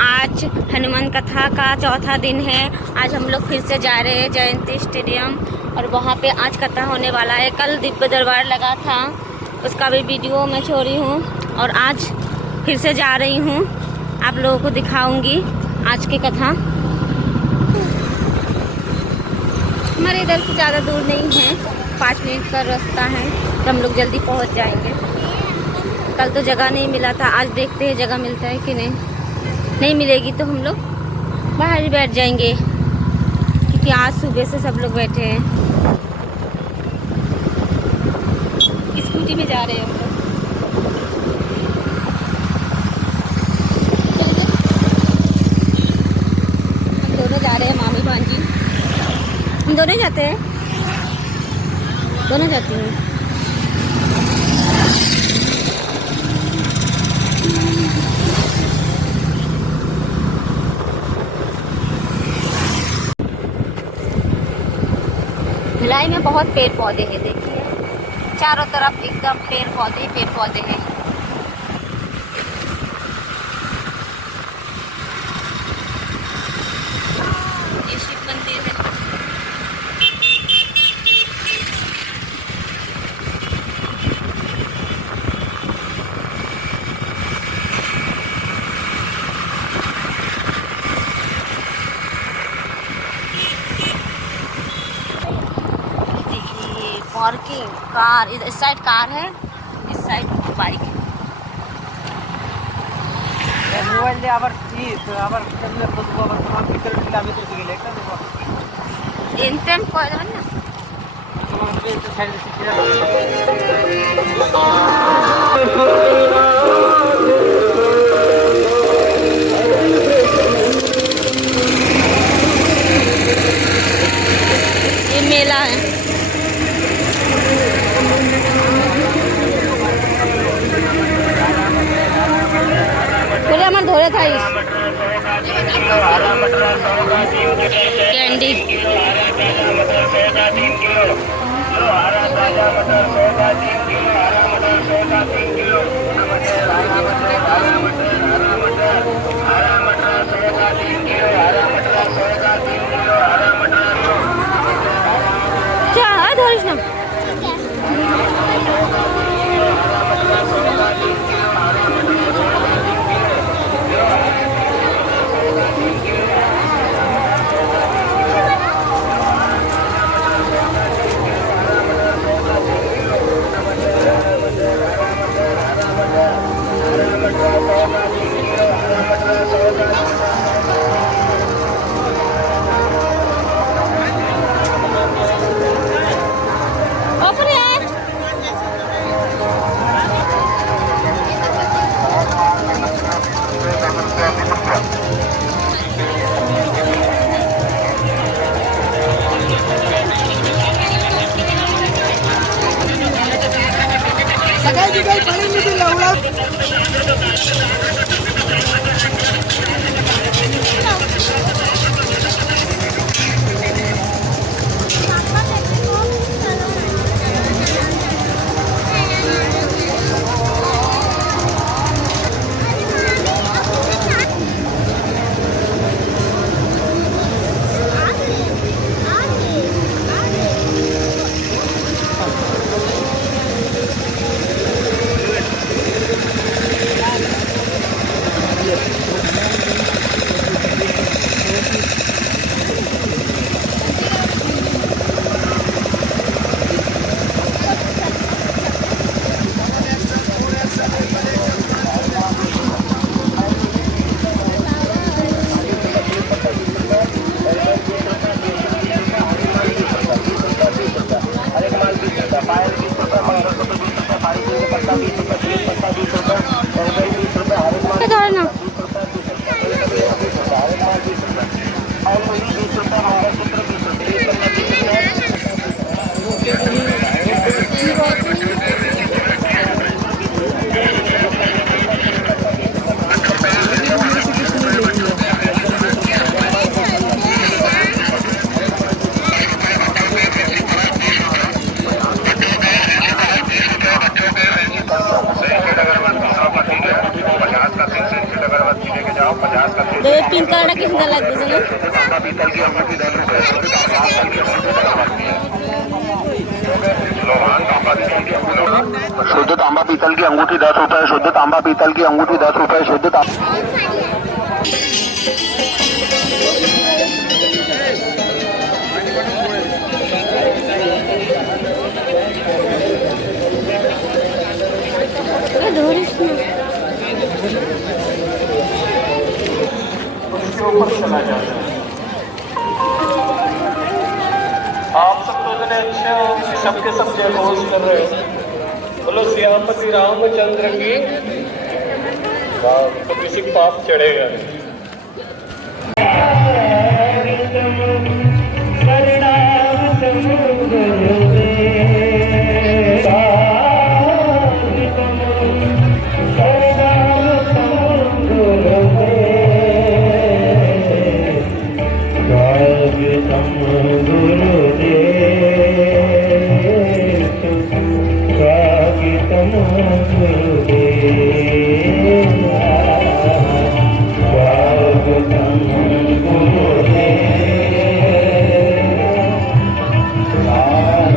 आज हनुमान कथा का चौथा दिन है। आज हम लोग फिर से जा रहे हैं जयंती स्टेडियम और वहाँ पे आज कथा होने वाला है। कल दिव्य दरबार लगा था, उसका भी वीडियो मैं छोड़ी हूँ और आज फिर से जा रही हूँ। आप लोगों को दिखाऊंगी आज की कथा। हमारे इधर से ज़्यादा दूर नहीं है, 5 मिनट का रास्ता है, तो हम लोग जल्दी पहुँच जाएंगे। कल तो जगह नहीं मिला था, आज देखते हैं जगह मिलता है कि नहीं मिलेगी तो हम लोग बाहर ही बैठ जाएंगे, क्योंकि आज सुबह से सब लोग बैठे हैं। स्कूटी में जा रहे हैं हम लोग। हम दोनों जा रहे हैं, मामी भांजी हम दोनों ही जाते हैं, दोनों जाती हूँ। भिलाई में बहुत पेड़ पौधे हैं, देखिए चारों तरफ एकदम पेड़ पौधे हैं। ये शिव मंदिर है। पार्किंग कार, इस साइड कार है, इस साइड बाइक है। मोबाइल दे আবার আবার কেমনে বলবো আবার তোমার ভিতরে ঢিলা ভিতরে গেলে একটা দেব ইনটেম কয় দেন না তোমাকে একটু সাইড দিতে ये मेला है। बोले हमारे धोरे था कैंडी। क्या धोरिस ना दो पिंक कार्ड किसका लग दीजिए शुद्ध तांबा पीतल की अंगूठी 10 रुपए, शुद्ध तांबा पीतल की अंगूठी 10 रुपए, शुद्ध आप सब लोगों ने अच्छे सबके सब जय घोष कर रहे हो। बोलो सियापति रामचंद्र की। तो किसी पाप चढ़ेगा नहीं।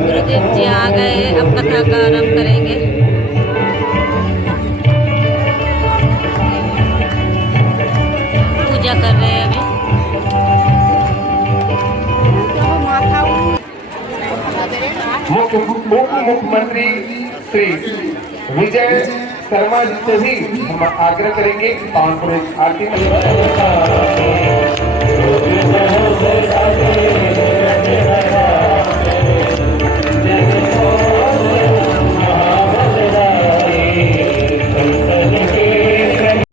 गुरुदेव जी आ गए, अब कथा का आरंभ करेंगे। पूजा कर रहे हैं अभी। उप मुख्यमंत्री श्री विजय शर्मा जी से भी हम आग्रह करेंगे पावन आरती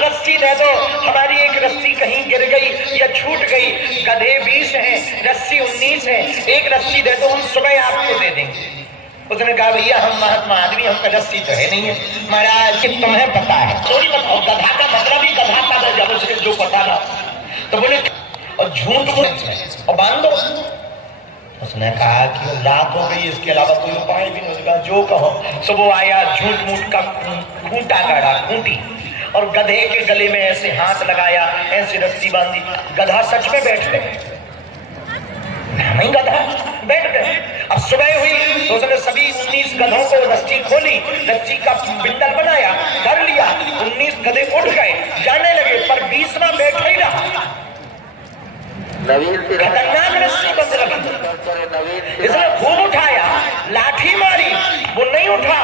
रस्सी दे दो। हमारी एक रस्सी कहीं गिर गई या छूट गई। गधे 20 हैं, रस्सी 19 है। एक रस्सी दे दो, हम सुबह आपको दे देंगे। उसने कहा भैया हम महात्मा आदमी, हमका रस्सी तो है नहीं है। महाराज तुम्हें पता है थोड़ी बताओ, गधा का मतलब ही गधा का जब उसके जो पता ना तो बोले और झूठ और बांध दो। उसने कहा कि रात हो गई, इसके अलावा कोई उपाय भी नहीं होगा। जो कहो। सुबह आया, झूठ मूठ का खूंटा गाड़ा, खूंटी, और गधे के गले में ऐसे हाथ लगाया, ऐसे रस्सी बांधी। गधा सच में बैठ गए, नहीं गधा बैठ गए। अब सुबह हुई तो उसने सभी 19 गधों को रस्सी खोली, रस्सी का बिंडल बनाया, धर लिया। 19 गधे उठ गए, जाने लगे, पर 20वां बैठा ही रहा। खतरनाक रस्सी बंद रखी। इसने खूब उठाया, लाठी मारी, वो नहीं उठा।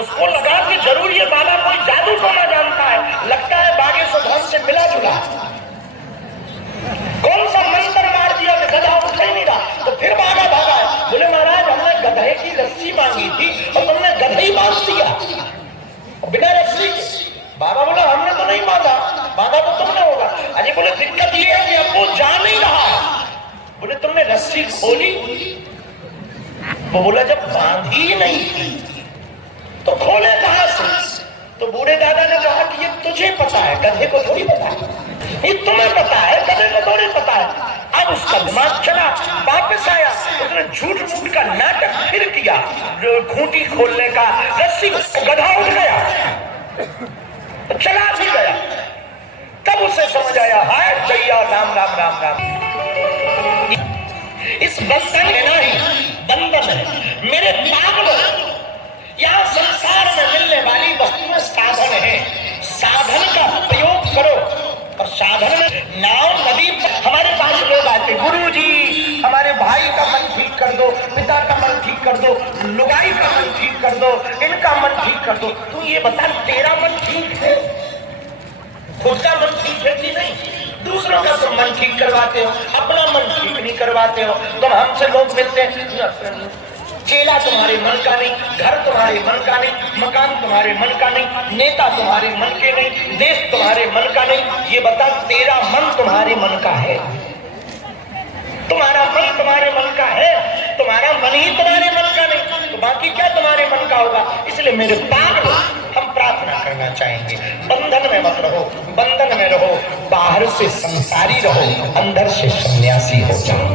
उसको लगा कि जरूर ये बाबा कोई जादू टोना जानता है, लगता है बागेश्वर धाम से मिला जुला। कौन सा मंत्र मार दिया कि गधा उठ नहीं रहा। तो फिर भागा भागा। बोले महाराज हमने गधे की रस्सी मांगी थी और तुमने गधा ही बांध दिया बिना रस्सी के। बाबा बोला हमने तो नहीं मांगा, मांगा तो तुमने होगा। अजय बोले दिक्कत ये है कि अब वो जा नहीं रहा। बोले तुमने रस्सी खोली? वो बोला जब बांधी ही नहीं तो खोले कहां से? तो बूढ़े दादा ने कहा कि ये तुझे पता है, गधे को थोड़ी पता है। ये तुम्हें पता है, गधे को थोड़ी पता है। अब उसका दिमाग चला, वापस आया, उसने झूठ मूठ का नाटक फिर किया, खूंटी खोलने का, रस्सी, गधा उठ गया, चला भी गया। तब उसे समझ आया, हाय जैया राम राम राम राम। इस बंधन है ना, ही बंधन है मेरे पागल। यहाँ संसार में मिलने वाली वस्तुएं साधन है, साधन का प्रयोग करो। और साधन में नाव नदी हमारे पास लोग आते, गुरु जी हमारे भाई का मन ठीक कर दो, पिता का मन ठीक कर दो, लुगाई का मन ठीक कर दो, इनका मन ठीक कर दो। तू ये बता तेरा मन ठीक है? खुद का मन ठीक है कि नहीं? दूसरों का तुम मन ठीक करवाते हो, अपना मन ठीक नहीं करवाते हो। तुम हमसे लोग मिलते हैं, चेला तुम्हारे मन का नहीं, घर तुम्हारे मन का नहीं, मकान तुम्हारे मन का नहीं, नेता तुम्हारे मन के नहीं, देश तुम्हारे मन का नहीं। ये बता तेरा मन तुम्हारे मन का है? तुम्हारा मन तुम्हारे मन का है? तुम्हारा मन ही तुम्हारे मन का नहीं तो बाकी क्या तुम्हारे मन का होगा? इसलिए मेरे पागल हम प्रार्थना करना चाहेंगे, बंधन में मत रहो, बंधन में रहो। बाहर से संसारी रहो, अंदर से सन्यासी हो जाओ।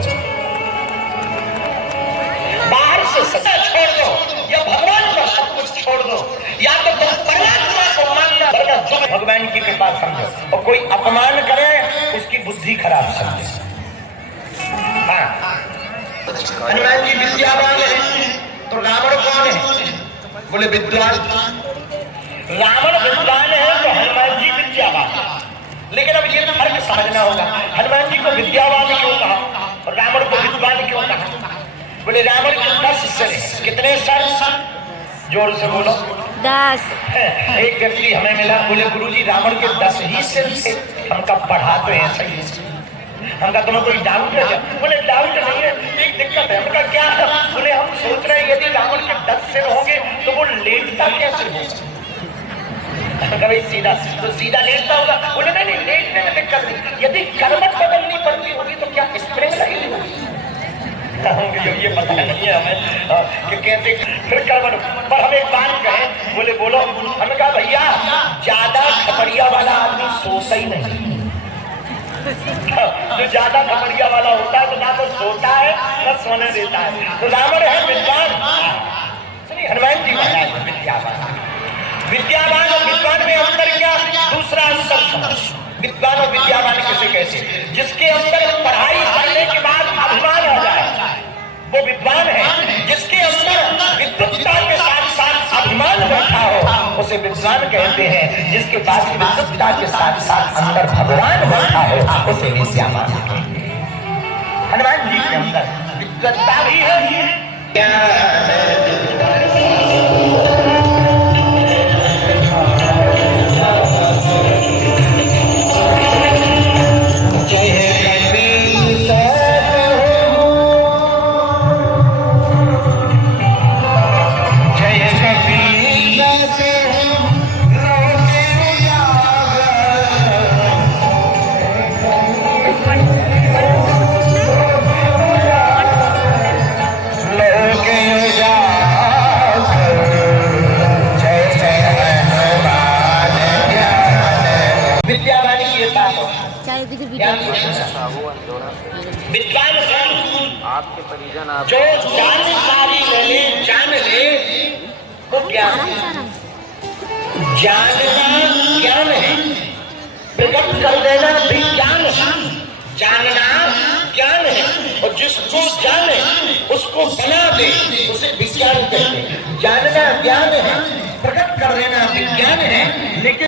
बाहर से सदा छोड़ दो या भगवान का सब कुछ छोड़ दो, या तो तुम परमात्मा को मानना, वरना दुख भगवान की कृपा समझो, और कोई अपमान करे उसकी बुद्धि खराब समझे। हाँ, हनुमान जी विद्यावान है तो रावण कौन है? बोले विद्वान। रावण विद्वान है तो हनुमान जी विद्यावान। लेकिन अब ये फर्क समझना होगा, हनुमान जी को विद्यावान क्यों कहा और रावण को विद्वान क्यों कहा? बोले रावण के 10 सिर, कितने सर? जोर से बोलो। 10। एक व्यक्ति हमें मिला, बोले गुरुजी रावण के 10 ही सिर थे। हमका पढ़ा तो ऐसा ही, हमका तुम्हें कोई डाउट है? बोले डाउट नहीं है, एक दिक्कत है। हमका क्या है? बोले हम सोच रहे हैं यदि रावण के 10 सिर होंगे तो वो लेटता कैसे होगा? कभी सीधा तो सीधा लेटता होगा। बोले नहीं, लेटने में दिक्कत नहीं, यदि करवट बदलनी पड़ती होगी तो क्या स्प्रिंग लगेगी? ये पता नहीं है हमें कि कैसे फिर करवट। पर हम एक बात कहें, बोले बोलो। हमने कहा भैया ज्यादा खपड़िया वाला आदमी सोता ही नहीं। जो ज्यादा खपड़िया वाला होता है तो ना तो सोता है ना सोने देता है। तो रावण है विद्वान, सुनिए हनुमान जी महाराज विद्यावान। विद्यावान और विद्वान में अंतर क्या? दूसरा अंतर, विद्वान और विद्यावान किसे कहते? जिसके अंदर पढ़ाई करने के बाद अभिमान आ जाए वो विद्वान है। जिसके अंदर विद्वत्ता के साथ साथ अभिमान बैठा हो उसे विद्वान कहते हैं। जिसके पास विद्वत्ता के साथ साथ अंदर भगवान बैठा हो उसे विद्यावान कहते हैं। हनुमान जी के अंदर विद्वत्ता भी है, विद्वान आपके परिजन जो जानकारी ले, जान ले वो ज्ञान। जानना ज्ञान है, प्रकट कर देना भी ज्ञान है। जानना ज्ञान है और जिसको जाने उसको बना दे उसे विज्ञान कहते हैं। जानना ज्ञान है, प्रकट कर देना विज्ञान है। लेकिन